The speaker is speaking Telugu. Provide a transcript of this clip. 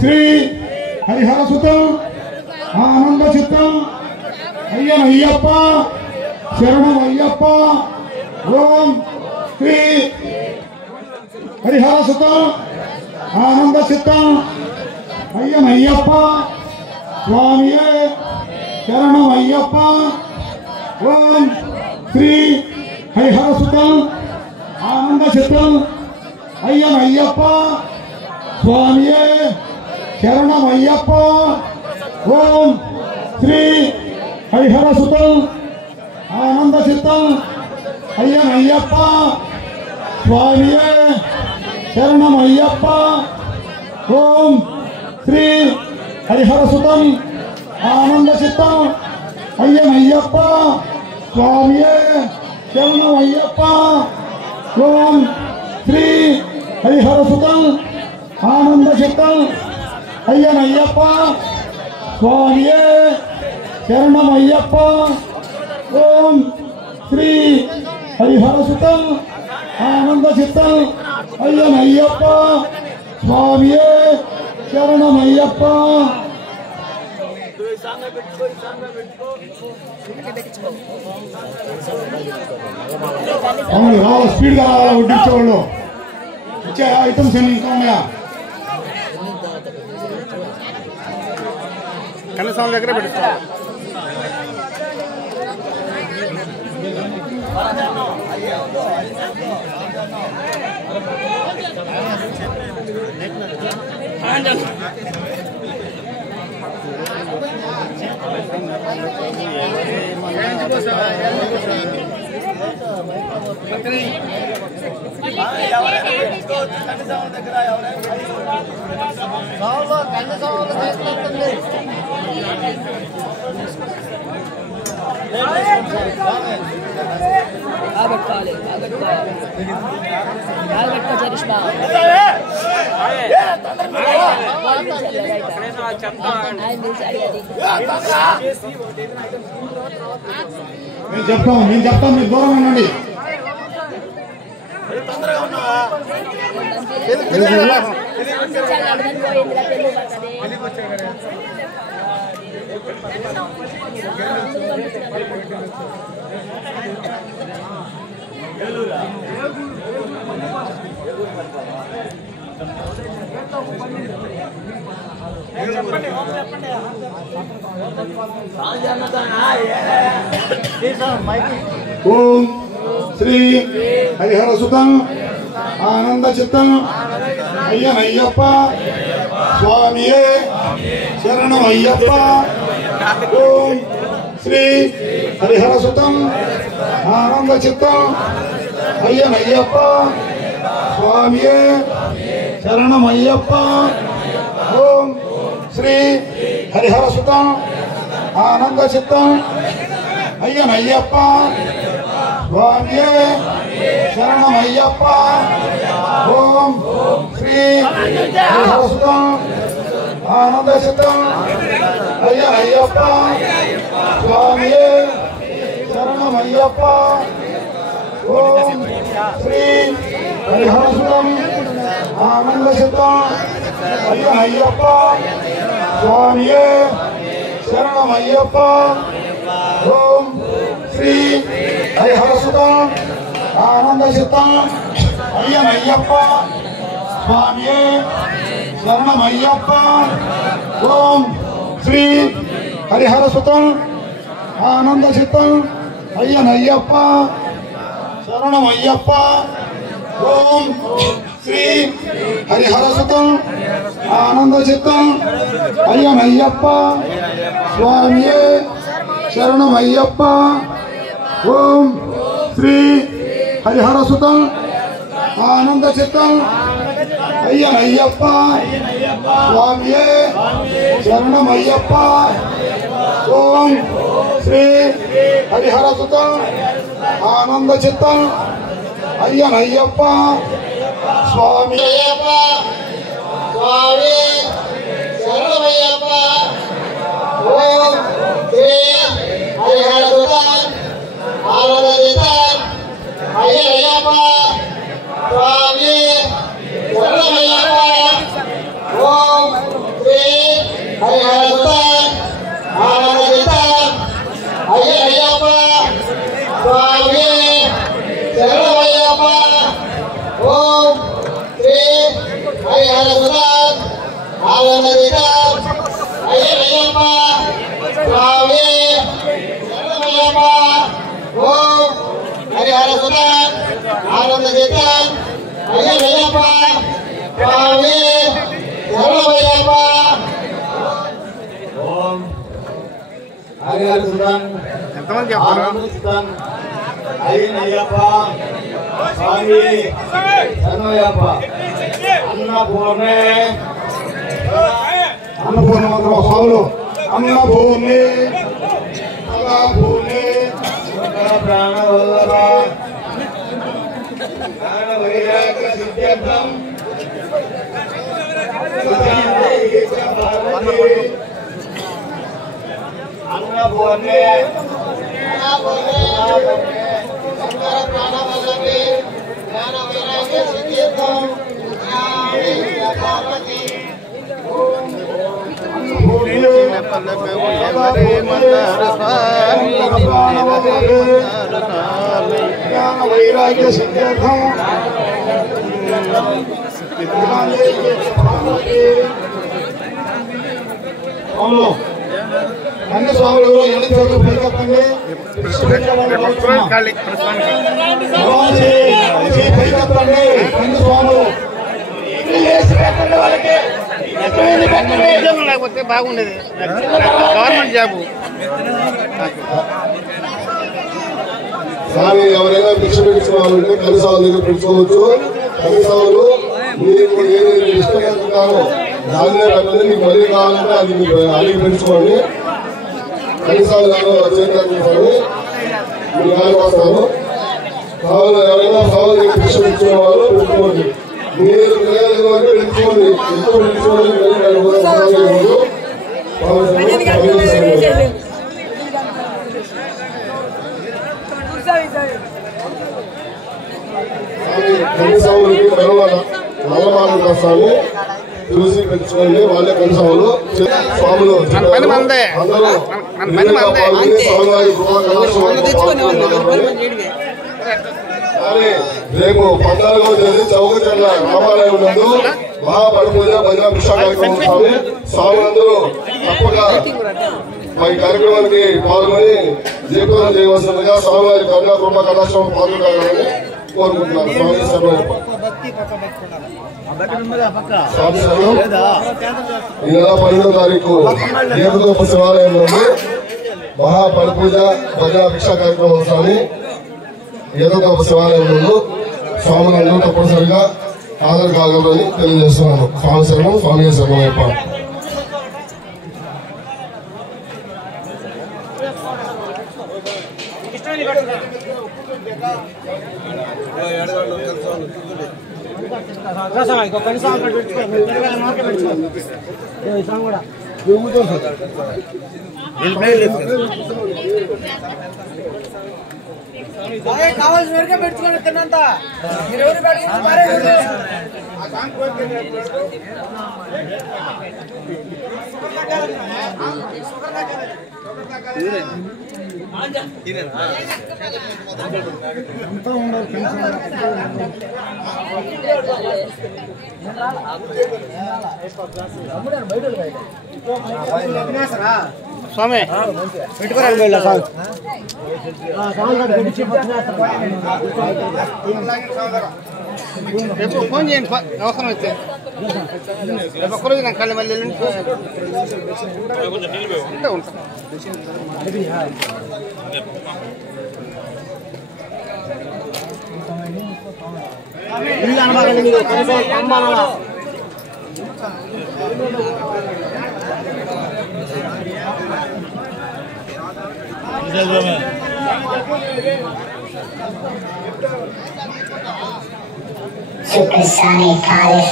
శ్రీ హరిహర సుతం ఆనంద చిత్తం అయ్యన అయ్యప్ప శరణం అయ్యప్ప ఓం శ్రీ హరిహర సుతం ఆనంద చిత్తం అయ్యన అయ్యప్ప స్వామియే శరణం అయ్యప్ప ఓం శ్రీ హరిహర సుతం ఆనంద చిత్తం అయ్యన అయ్యప్ప స్వామియే శరణం అయ్యప్ప ఓం శ్రీ హరిహర సుతం ఆనంద చిత్తం అయ్యన అయ్యప్ప స్వామియే శరణం అయ్యప్ప ఓం శ్రీ హరిహర సుతం ఆనంద చిత్తం అయ్యన అయ్యప్ప స్వామియే శరణం అయ్యప్ప ఓం శ్రీ హరిహర సుతం ఆనంద చిత్తం అయ్యన అయ్యప్ప స్వామియే శరణం అయ్యప్ప ఓం శ్రీ హరిహర సుతం ఆనంద చిత్తం అయ్యన అయ్యప్ప స్వామియే శరణం అయ్యప్ప అవును రావాలి స్పీడ్గా రావాలి వడ్డించేవాళ్ళు వచ్చే ఐటమ్స్ అన్ని ఇంకా ఉన్నాయా కనీసం దగ్గర పెడతా నేను చెప్తాను మీరు దూరం ఉండండి ఓం శ్రీ హరిహర సుతం ఆనంద చిత్తం అయ్యన అయ్యప్ప స్వామియే శరణం అయ్యప్ప ఓం శ్రీ హరిహర సుతం ఆనంద చిత్తం అయ్యన అయ్యప్ప స్వామియే శరణం అయ్యప్ప ఓం శ్రీ హరిహర సుతం ఆనంద చిత్తం అయ్యన అయ్యప్ప స్వామియే శరణం అయ్యప్ప ఓం శ్రీ హరిహర సుతం ఆనంద చిత్తం అయ్యన అయ్యప్ప స్వామియే శరణం అయ్యప్ప ఓం శ్రీ హరిహర సుతం ఆనంద చిత్తం అయ్యన అయ్యప్ప స్వామియే శరణం అయ్యప్ప ఓం శ్రీ హరిహర సుతం ఆనంద చిత్తం అయ్యన అయ్యప్ప స్వామియే శరణం అయ్యప్ప ఓం శ్రీ హరిహర సుతం ఆనంద చిత్తం అయ్యన అయ్యప్ప శరణం అయ్యప్ప ఓం శ్రీ హరిహర సుతం ఆనంద చిత్తం అయ్యన అయ్యప్ప స్వామియే శరణం అయ్యప్ప ఓం శ్రీ హరిహర సుతం ఆనంద చిత్తం అయ్యన అయ్యప్ప స్వామియే శరణం అయ్యప్ప ఓం శ్రీ హరిహర సుతం ఆనంద చిత్తం అయ్యన అయ్యప్ప స్వామి అయ్యప్ప స్వామి శరణం అయ్యప్ప ఓం శ్రీ హరిహర సుతం ఆనంద చిత్తం అయ్యన అయ్యప్ప స్వామి శరణం అయ్యప్ప ఓం ఆనందయ్యప్ప స్వామి శరణమయ్యప్ప ఓం హరిహర సుధన్ ఆనందయ్యప్ప అయ్యప్ప స్వామి శరణమయ్యప్ప ఓం హరిహర సుధన్ ఎంతమంది చెప్తారు అయ్యప్ప స్వామి శరణమయ్యప్ప అన్నపూర్ణ మంత్రం స్వాములు అన్నపూర్ణి అన్నపూర్ణి ప్రాణవల్లభ ప్రాణ వైరాగ్య సిద్ధ్యర్థం అన్నపూర్ణి ప్రాణవల్లభి ప్రాణ వైరాగ్య సిద్ధ్యర్థం వైరాగ్య సిద్ధార్థం అన్ని స్వాములు ఎన్ని చోట్ల పైకెత్తండి పైకెత్తండి అన్ని స్వాములు లేకపోతే బాగుండేది గవర్నమెంట్ జాబు. స్వామి ఎవరైనా భిక్ష పెట్టుకోవాలంటే కనీసాల దగ్గర పెట్టుకోవచ్చు. కనీసాలు మీకు ఏదైతే ఇష్టపడుతున్నారో దాన్నే పెట్టండి. మీకు మళ్ళీ కావాలంటే అది మీకు అడిగి పెంచుకోండి. కనీసాలు చేయాలి మీరు గాలికి వస్తారు. కావాలి ఎవరైనా స్వామి దగ్గర భిక్ష పెట్టుకునే వాళ్ళు పెట్టుకోండి. మీరు పిల్లలు పెంచుకోండి. ఎక్కువ పెంచుకోండి. కనీసాములకి నల్లమాలను వస్తాము చూసి పెంచుకోండి. వాళ్ళే కనీసాములు స్వాములు రేపు 14వ తేదీ చౌకచర్ల రామాలయం నందు మహాపడిపూజ భజన భిక్షా కార్యక్రమం స్వామి. స్వాములందరూ తప్పక ఈ కార్యక్రమానికి పాల్గొని దీపం చేయవలసిందిగా స్వామివారి కరుణా కృప కటాక్షం పాల్గొనాలని కోరుకుంటున్నాను. స్వామి శరణమయ్యప్ప. స్వామి శరణం. ఈ నెల 12వ తారీఖు దేవతోప శివాలయం నుండి మహాపడిపూజ భజన భిక్షా కార్యక్రమం స్వామి. ఏదోక శివాలయం ముందు స్వాములందరూ తప్పనిసరిగా హాజరు కాగలరని తెలియజేస్తున్నాను. స్వామి శరణం. స్వామి శరణమయ్యప్ప. కావాల్సిన వరకే పెట్టుకుని తిన్నంత మీరు ఎవరు స్వామి పెట్టుకోరండి. రేపు ఫోన్ చేయండి అవసరం అయితే. రేపు ఒక్కరోజు నాకు కళ్ళు మళ్ళీ ఉంటా ఉంటా. ఇల్లు అనబాగండి మీరు అమ్మానాలా Supersonic College.